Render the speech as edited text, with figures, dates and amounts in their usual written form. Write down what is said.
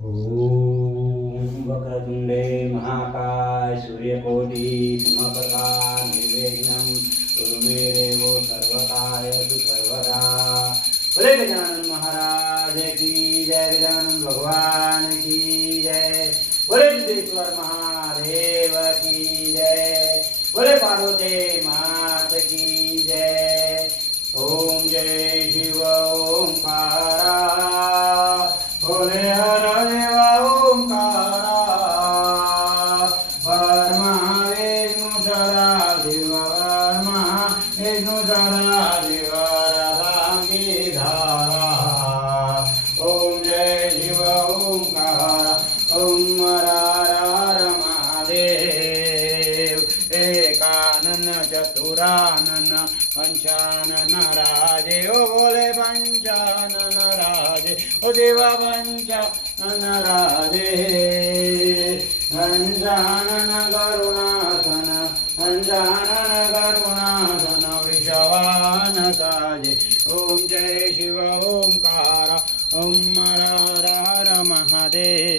ओम वक्रतुंडे महाकाय सूर्यकोटि समप्रभा निर्विघ्नं कुरु मे देव सर्वकार्येषु सर्वदा। बोले गजानन महाराज की जय, गजानन भगवान की जय, बोले सिद्धेश्वर महादेव की जय, बोले पार्वती मात की जय। ओम जय शिव ओंकारा, बोले हर देव ओंकारा, परमा विष्णु सदा शिव, परमा विष्णु सदा शिव रसांगी धारा। ओम जय शिव ओंकारा, ओम हर हर महादेव। एकानन चतुरानन पंचानन राजे, ओ बोले पंचानन राजे, ओ देवा पंचानन राजे। पंचानन करुणासन, पंचानन करुणासन वृषवान साजे। ओम जय शिव ओंकारा, ओम हर हर महादेव।